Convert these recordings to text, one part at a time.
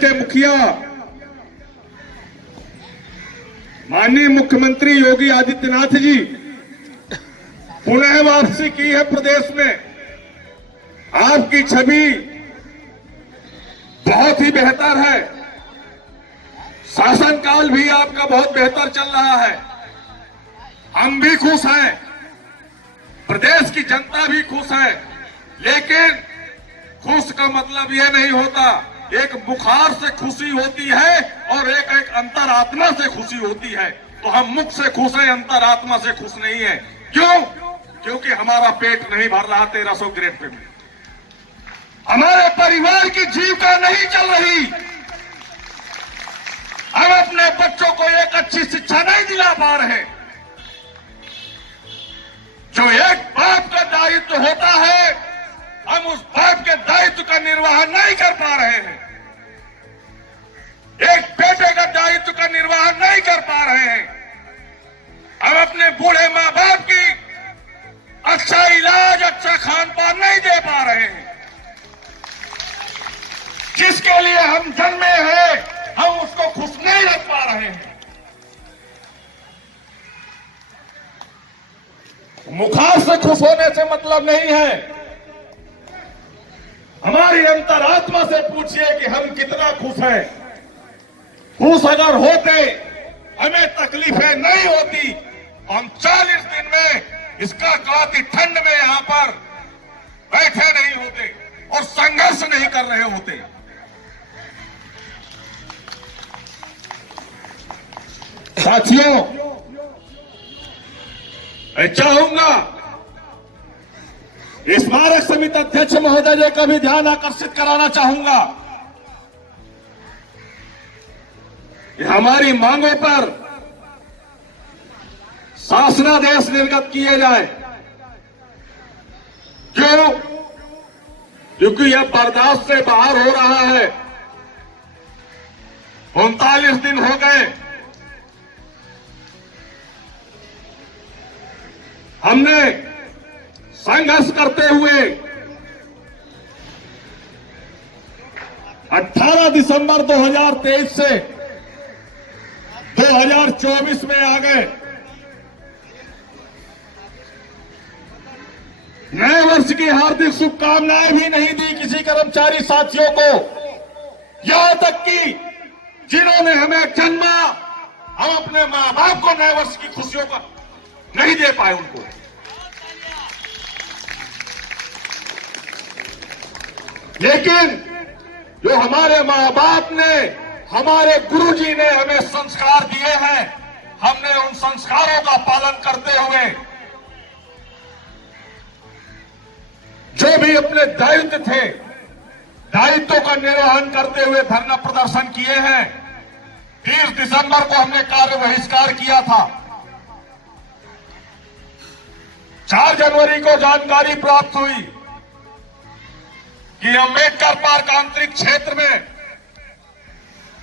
के मुखिया माननीय मुख्यमंत्री योगी आदित्यनाथ जी पुनः वापसी की है प्रदेश में। आपकी छवि बहुत ही बेहतर है, शासनकाल भी आपका बहुत बेहतर चल रहा है। हम भी खुश हैं, प्रदेश की जनता भी खुश है, लेकिन खुश का मतलब यह नहीं होता। एक बुखार से खुशी होती है और एक अंतरात्मा से खुशी होती है। तो हम मुख से खुश हैं, अंतरात्मा से खुश नहीं है। क्यों? क्योंकि हमारा पेट नहीं भर रहा 1300 ग्रेड पे भी। हमारे परिवार की जीविका नहीं चल रही। हम अपने बच्चों को एक अच्छी शिक्षा नहीं दिला पा रहे। जो एक बाप का दायित्व होता है, हम उस बाप के दायित्व का निर्वाह नहीं कर पा रहे हैं। एक बेटे का दायित्व का निर्वाह नहीं कर पा रहे हैं। हम अपने बूढ़े मां बाप की अच्छा इलाज, अच्छा खान पान नहीं दे पा रहे हैं। जिसके लिए हम जन्मे हैं, हम उसको खुश नहीं रख पा रहे हैं। मुखार से खुश होने से मतलब नहीं है। हमारी अंतरात्मा से पूछिए कि हम कितना खुश हैं। खुश अगर होते, हमें तकलीफें नहीं होती, हम 40 दिन में इसका काफी ठंड में यहां पर बैठे नहीं होते और संघर्ष नहीं कर रहे होते। साथियों, मैं चाहूंगा स्मारक समिति अध्यक्ष महोदय जी का भी ध्यान आकर्षित कराना चाहूंगा कि हमारी मांगों पर शासनादेश निर्गत किए जाए। क्यों? क्योंकि यह बर्दाश्त से बाहर हो रहा है। 39 दिन हो गए, हमने संघर्ष करते हुए 18 दिसंबर 2023 से 2024 में आ गए। नए वर्ष की हार्दिक शुभकामनाएं भी नहीं दी किसी कर्मचारी साथियों को। यहां तक कि जिन्होंने हमें जन्मा, हम अपने मां बाप को नए वर्ष की खुशियों का नहीं दे पाए उनको। लेकिन जो हमारे मां बाप ने, हमारे गुरुजी ने हमें संस्कार दिए हैं, हमने उन संस्कारों का पालन करते हुए जो भी अपने दायित्व थे, दायित्वों का निर्वहन करते हुए धरना प्रदर्शन किए हैं। 30 दिसंबर को हमने कार्य बहिष्कार किया था। 4 जनवरी को जानकारी प्राप्त हुई कि अंबेडकर पार्क आंतरिक क्षेत्र में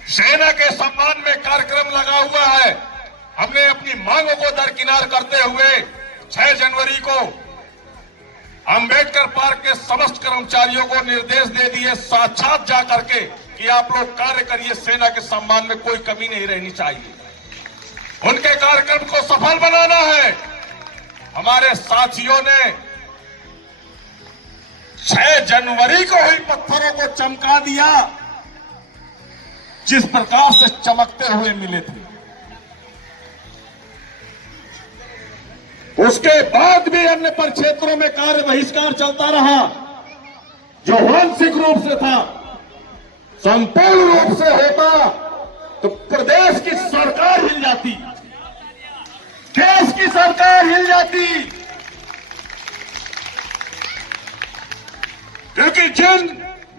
सेना के सम्मान में कार्यक्रम लगा हुआ है। हमने अपनी मांगों को दरकिनार करते हुए 6 जनवरी को अंबेडकर पार्क के समस्त कर्मचारियों को निर्देश दे दिए साक्षात जाकर के कि आप लोग कार्य करिए, सेना के सम्मान में कोई कमी नहीं रहनी चाहिए। उनके कार्यक्रम को सफल बनाना है। हमारे साथियों ने 6 जनवरी को ही पत्थरों को चमका दिया जिस प्रकार से चमकते हुए मिले थे। उसके बाद भी अन्य परिक्षेत्रों में कार्य बहिष्कार चलता रहा, जो आंशिक रूप से था। संपूर्ण रूप से होता तो प्रदेश की सरकार हिल जाती, देश की सरकार हिल जाती। क्योंकि जिन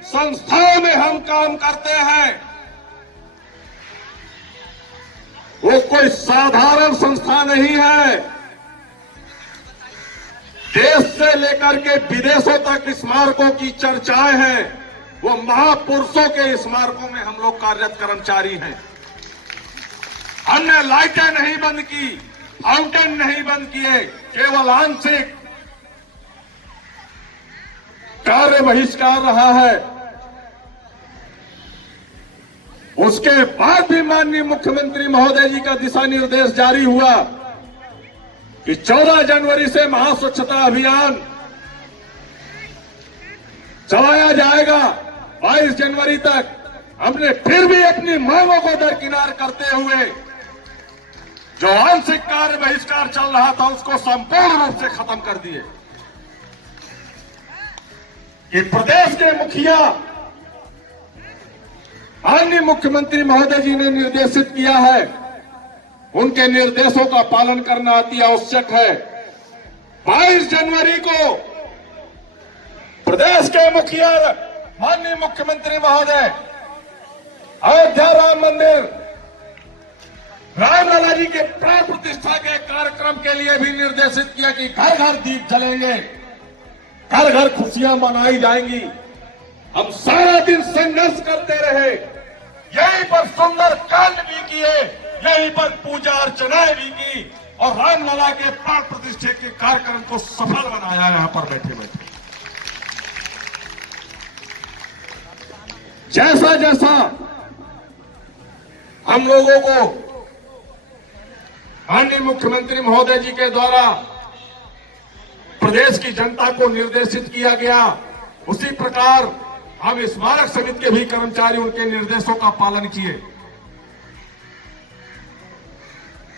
संस्थाओं में हम काम करते हैं वो कोई साधारण संस्था नहीं है। देश से लेकर के विदेशों तक स्मारकों की चर्चाएं हैं। वो महापुरुषों के स्मारकों में हम लोग कार्यरत कर्मचारी हैं। हमने लाइटें नहीं बंद की, फाउंटेन नहीं बंद किए, केवल आंशिक कार्य बहिष्कार रहा है। उसके बाद भी माननीय मुख्यमंत्री महोदय जी का दिशा निर्देश जारी हुआ कि 14 जनवरी से महास्वच्छता अभियान चलाया जाएगा 22 जनवरी तक। हमने फिर भी अपनी मांगों को दरकिनार करते हुए जो आंशिक कार्य बहिष्कार चल रहा था उसको संपूर्ण रूप से खत्म कर दिए कि प्रदेश के मुखिया माननीय मुख्यमंत्री महोदय जी ने निर्देशित किया है, उनके निर्देशों का पालन करना अति आवश्यक है। 22 जनवरी को प्रदेश के मुखिया माननीय मुख्यमंत्री महोदय अयोध्या राम मंदिर रामलला जी के प्राण प्रतिष्ठा के कार्यक्रम के लिए भी निर्देशित किया कि घर घर दीप जलेंगे, घर घर खुशियां मनाई जाएंगी। हम सारा दिन संघर्ष करते रहे, यहीं पर सुंदर कांड भी किए, यहीं पर पूजा अर्चनाएं भी की और रामलला के प्राण प्रतिष्ठा के कार्यक्रम को सफल बनाया यहां पर बैठे बैठे। जैसा जैसा हम लोगों को माननीय मुख्यमंत्री महोदय जी के द्वारा प्रदेश की जनता को निर्देशित किया गया, उसी प्रकार हम स्मारक समिति के भी कर्मचारी उनके निर्देशों का पालन किए।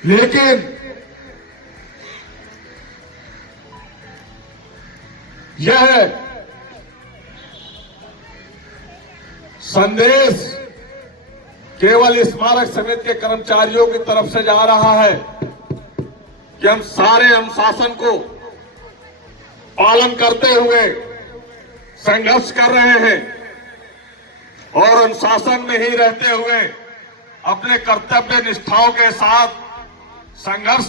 लेकिन यह संदेश केवल स्मारक समिति के कर्मचारियों की तरफ से जा रहा है कि हम सारे अनुशासन को पालन करते हुए संघर्ष कर रहे हैं और अनुशासन में ही रहते हुए अपने कर्तव्य निष्ठाओं के साथ संघर्ष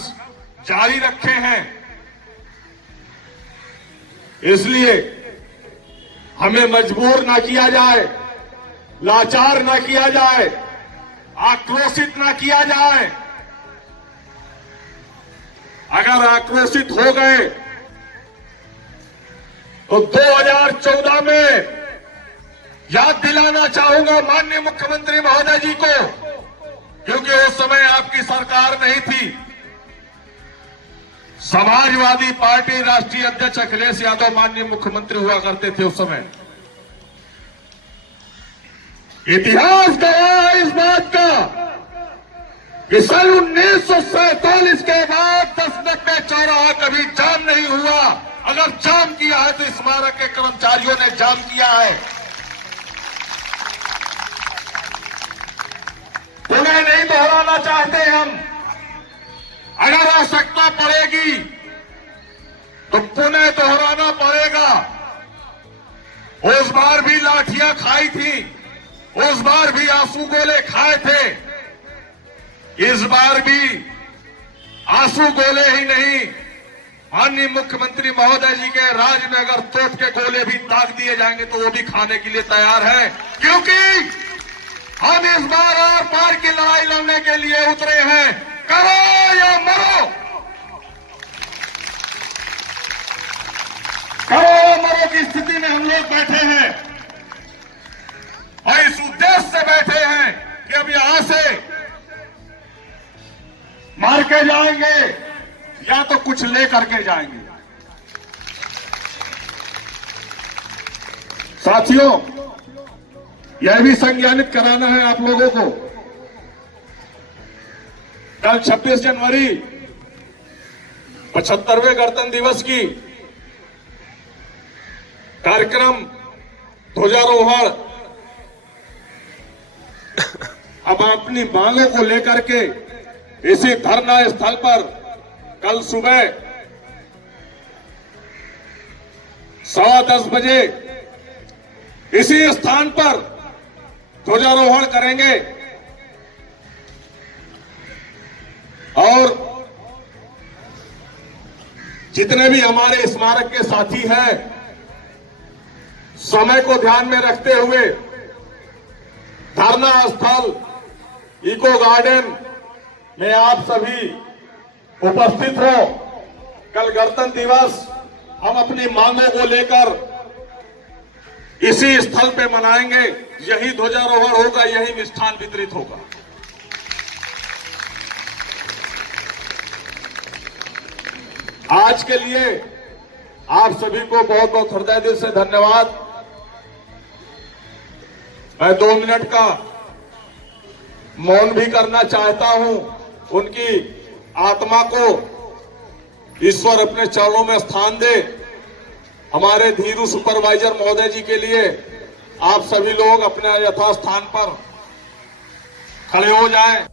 जारी रखे हैं। इसलिए हमें मजबूर ना किया जाए, लाचार ना किया जाए, आक्रोशित ना किया जाए। अगर आक्रोशित हो गए तो 2014 में याद दिलाना चाहूंगा माननीय मुख्यमंत्री महोदय जी को, क्योंकि उस समय आपकी सरकार नहीं थी। समाजवादी पार्टी राष्ट्रीय अध्यक्ष अखिलेश यादव माननीय मुख्यमंत्री हुआ करते थे उस समय। इतिहास गवाह है इस बात का कि सन 1947 के बाद 10 नब्बे चौराहा कभी जाम नहीं हुआ। अगर जाम किया है तो स्मारक के कर्मचारियों ने जाम किया है। पुनः नहीं दोहराना चाहते हम। अगर आवश्यकता पड़ेगी तो पुनः दोहराना पड़ेगा। उस बार भी लाठियां खाई थी, उस बार भी आंसू गोले खाए थे, इस बार भी आंसू गोले ही नहीं, माननीय मुख्यमंत्री महोदय जी के राज में अगर तोप के गोले भी दाग दिए जाएंगे तो वो भी खाने के लिए तैयार है, क्योंकि हम इस बार आर पार की लड़ाई लड़ने के लिए उतरे हैं। करो या मरो, करो या मरो की स्थिति में हम लोग बैठे हैं और इस उद्देश्य से बैठे हैं कि अब यहां से मार के जाएंगे या तो कुछ ले करके जाएंगे। साथियों, यह भी संज्ञानित कराना है आप लोगों को, कल 26 जनवरी 75वें गणतंत्र दिवस की कार्यक्रम ध्वजारोहण अब अपनी मांगों को लेकर के इसी धरना स्थल पर कल सुबह 10:15 बजे इसी स्थान पर ध्वजारोहण करेंगे और जितने भी हमारे स्मारक के साथी हैं, समय को ध्यान में रखते हुए धरना स्थल इको गार्डन में आप सभी उपस्थित हो। कल गणतंत्र दिवस हम अपनी मांगों को लेकर इसी स्थल पे मनाएंगे, यही ध्वजारोहण होगा, यही मिष्ठान वितरित होगा। आज के लिए आप सभी को बहुत बहुत हृदय दिल से धन्यवाद। मैं 2 मिनट का मौन भी करना चाहता हूं। उनकी आत्मा को ईश्वर अपने चरणों में स्थान दे। हमारे धीरू सुपरवाइजर महोदय जी के लिए आप सभी लोग अपने यथास्थान पर खड़े हो जाएं।